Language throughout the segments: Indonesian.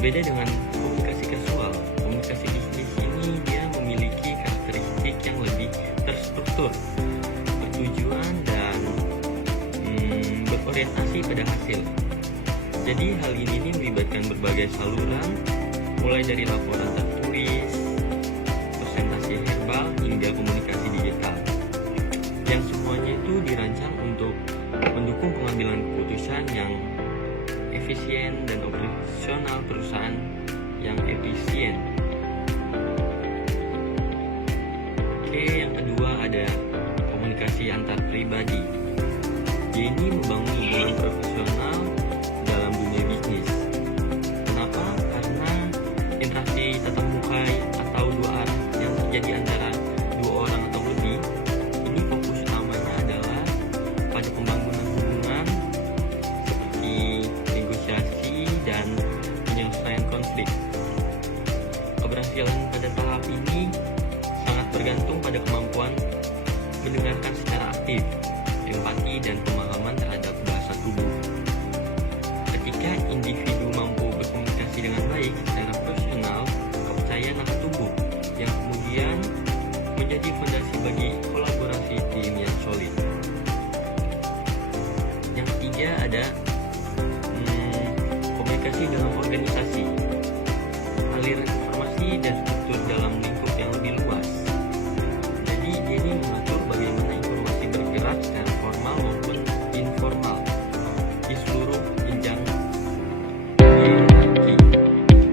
Berbeda dengan komunikasi kasual, komunikasi bisnis ini dia memiliki karakteristik yang lebih terstruktur, bertujuan dan berorientasi pada hasil. Jadi hal ini melibatkan berbagai saluran, mulai dari laporan tertulis, presentasi verbal hingga komunikasi digital, yang semuanya itu dirancang untuk mendukung pengambilan keputusan yang efisien dan operasional perusahaan yang efisien. Oke, yang kedua ada komunikasi antar pribadi. Ini membangun hubungan profesional dalam dunia bisnis. Kenapa? Karena interaksi tatap muka atau dua arah yang terjadi antara dua orang atau lebih, ini fokus utamanya adalah pada pembangunan hubungan seperti negosiasi dan penyelesaian konflik. Keberhasilan pada tahap ini sangat bergantung pada kemampuan mendengarkan secara aktif, empati dan pemahaman terhadap bahasa tubuh. Ketika individu mampu berkomunikasi dengan baik secara profesional, kepercayaan akan tumbuh, yang kemudian menjadi fondasi bagi kolaborasi tim yang solid. Yang ketiga ada komunikasi dalam organisasi, aliran informasi dan struktur dalam lingkup yang lebih luas. Jadi dia ini mengatur bagaimana informasi bergerak secara formal maupun informal di seluruh jenjang hierarki.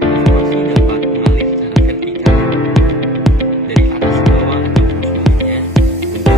Informasi dapat mengalir secara vertikal dari atas ke bawah atau sebaliknya untuk memberikan instruksi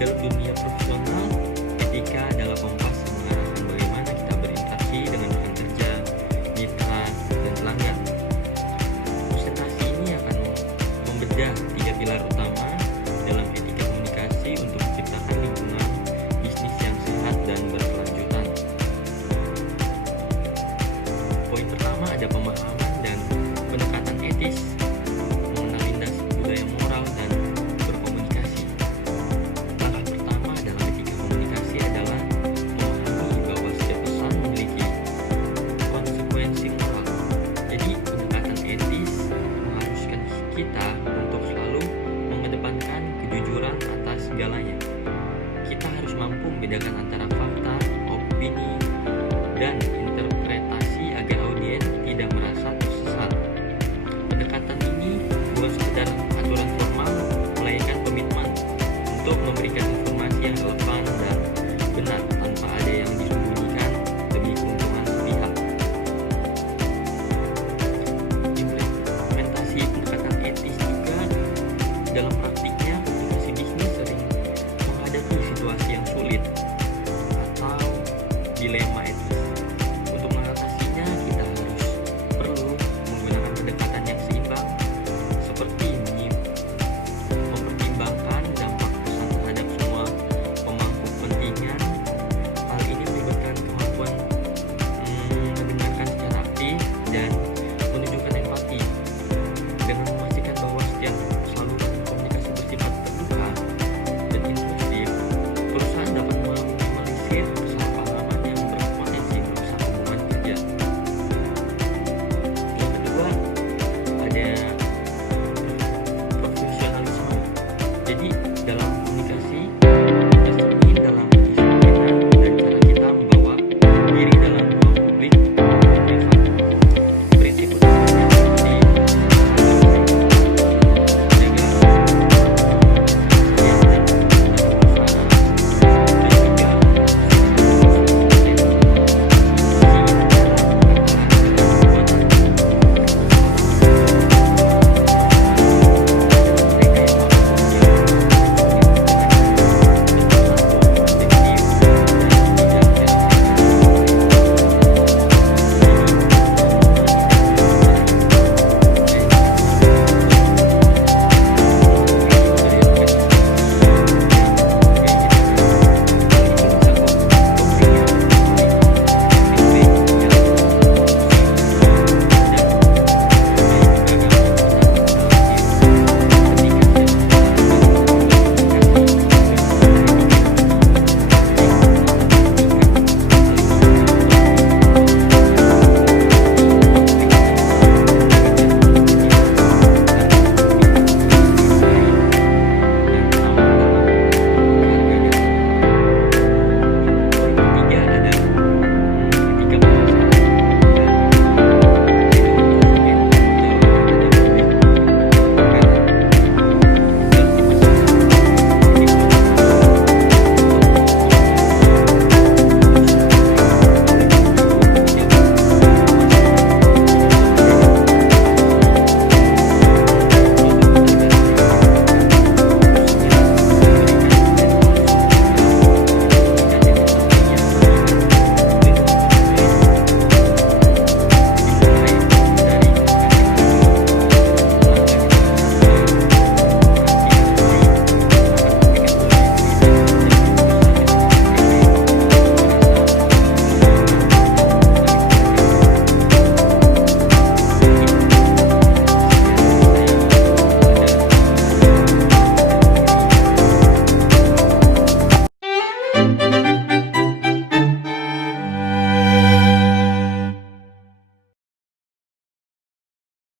Dalam dunia profesional, etika adalah kompas yang mengarahkan bagaimana kita berinteraksi dengan rekan kerja, mitra, dan pelanggan. Presentasi ini akan membedah 3 pilar utama dalam etika komunikasi untuk mampu membedakan antara fakta, opini, dan